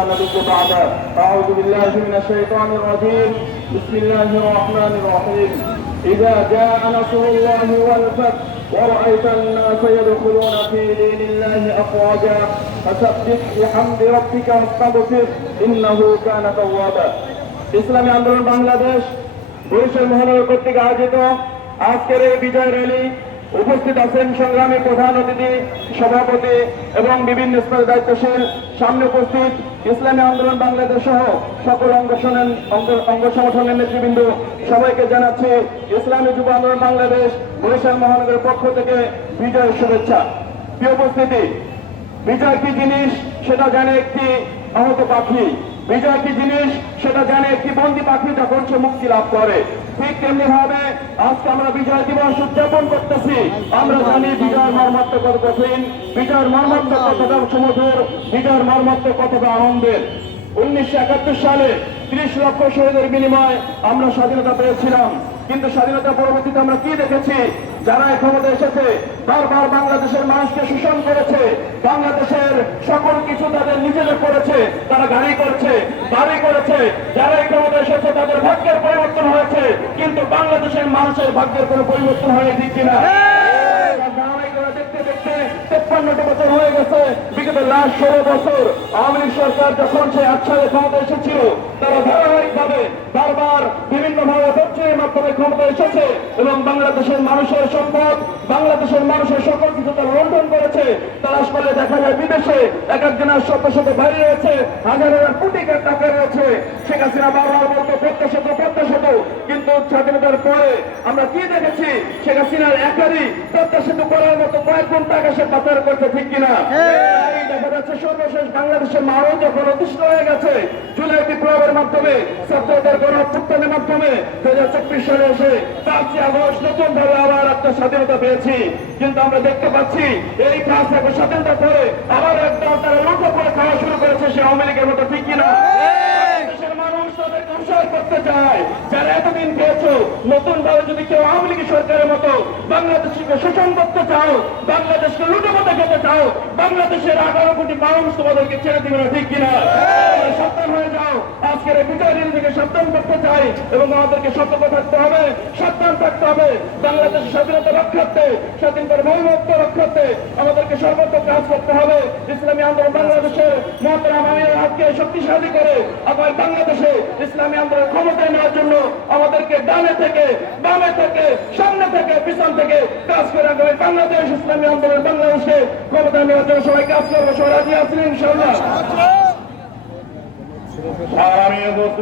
نبي بعد أعوذ بالله من الشيطان الرجيم بسم الله الرحمن الرحيم إذا جاء نصر الله والفتح ورأيت الناس يدخلون في دين الله أفواجا فسبح بحمد ربك واستغفر إنه كان توابا ইসলামী আন্দোলন বাংলাদেশ বরিশাল মহানগর কর্তৃক আয়োজিত আজকের এই বিজয় র্যালি উপস্থিত আছেন সংগ্রামী প্রধান অতিথি, সভাপতি এবং বিভিন্ন স্তরের দায়িত্বশীল। সামনে উপস্থিত ইসলামী আন্দোলন বাংলাদেশ সহ সকল অঙ্গ অঙ্গ- সংগঠনের নেতৃবৃন্দ। সবাইকে জানাচ্ছি ইসলামী যুব আন্দোলন বাংলাদেশ বরিশাল মহানগরের পক্ষ থেকে বিজয়ের শুভেচ্ছা। প্রিয় উপস্থিতি, বিজয় কি জিনিস সেটা জানে একটি আহত পাখি। বিজয় কি জিনিস, সেটা জানে একটি বন্দি পাখি যখন সে মুক্তি লাভ করে। ঠিক তেমনি ভাবে আজকে আমরা বিজয় দিবস উদযাপন করতেছি। আমরা জানি বিজয়ের মর্মাত্ম কত কঠিন, বিজয়ের মর্মাত্ম কতটা সমুদ্র বিজয়ের মর্মাত্ম কতটা আনন্দের। উনিশশো একাত্তর সালে ত্রিশ লক্ষ শহীদের বিনিময়ে আমরা স্বাধীনতা পেয়েছিলাম। কিন্তু স্বাধীনতা পরবর্তীতে আমরা কি দেখেছি? যারা এই ক্ষমতা এসেছে, বারবার বাংলাদেশের মানুষকে শোষণ করেছে, বাংলাদেশের সকল কিছু তাদের নিজেদের করেছে তারা গাড়ি করছে বাড়ি করেছে যারা এই ক্ষমতা এসেছে, তাদের ভাগ্যের পরিবর্তন হয়েছে। কিন্তু বাংলাদেশের মানুষের ভাগ্যের কোনো পরিবর্তন হয়ে দিচ্ছে কিনা ধারাবাহিক করে দেখতে দেখতে তেপ্পান্নটি বছর হয়ে গেছে, বিগত লাস্ট ষোলো বছর আওয়ামী সরকার যখন সে আচ্ছাদে ক্ষমতা এসেছিল, তারা ধারাবাহিক ভাবে বারবার বিভিন্ন ভাবে তথ্যের মাধ্যমে ক্ষমতা এসেছে এবং বাংলাদেশের মানুষের সম্পদ, বাংলাদেশের মানুষের সকল কিছু তারা লন্ডন করেছে। তালাশ করলে দেখা যায় বিদেশে এক একজনের শত শত বাড়ি রয়েছে, হাজার হাজার কোটি টাকা রয়েছে। শেখ হাসিনা বারবার বলতো স্বাধীনতার পরে আমরা কি দেখেছি? শেখ হাসিনার একারই প্রত্যাশিত করার মতো কয়েক কোন টাকা সে পাচার করছে ঠিক কিনা? দেখা যাচ্ছে সর্বশেষ বাংলাদেশের যখন অতিষ্ঠ হয়ে গেছে জুলাই বিপ্লবের মাধ্যমে ছাত্রদের গণ অভ্যুত্থানের মাধ্যমে দু হাজার চব্বিশ সালে এসে পাঁচই আগস্ট নতুন ভাবে আবার একটা স্বাধীনতা পেয়েছি। কিন্তু আমরা দেখতে পাচ্ছি এই পাঁচ আগস্ট স্বাধীনতা পরে আবার একদল তারা লুটো করে খাওয়া শুরু করেছে সে আওয়ামী লীগের মতো ঠিক কিনা দেশের মানুষ তাদের সংসার করতে চায়, যারা এতদিন পেয়েছ নতুন ভাবে যদি কেউ আওয়ামী লীগ সরকারের মতো বাংলাদেশকে শোষণ করতে চাও, বাংলাদেশকে লুটোপাতে খেতে চাও, বাংলাদেশের আঠারো কোটি মানুষ তোমাদেরকে ছেড়ে দিবে না, ঠিক কিনা তোমরা সাবধান হয়ে যাও আজকের এই বিজয় দিন থেকে সাবধান করতে চাই এবং আমাদেরকে সতর্ক থাকতে হবে, সাবধান থাকতে হবে। বাংলাদেশের স্বাধীনতা রক্ষার্থে স্বাধীন করে মৌমত্ব রক্ষার্থে আমাদেরকে সর্বোচ্চ কাজ করতে হবে। ইসলামী আন্দোলন বাংলাদেশের মহাত্মা হাতকে শক্তিশালী করে আবার বাংলাদেশে ইসলামী আন্দোলন ক্ষমতায় নেওয়ার জন্য আমাদেরকে ডানে থেকে, বামে থেকে, সামনে থেকে, পিছন থেকে কাজ করে আগামী বাংলাদেশ ইসলামী আন্দোলন বাংলাদেশে ক্ষমতায় নেওয়ার জন্য সবাই কাজ করব। সবাই রাজি আছেন ইনশাল্লাহ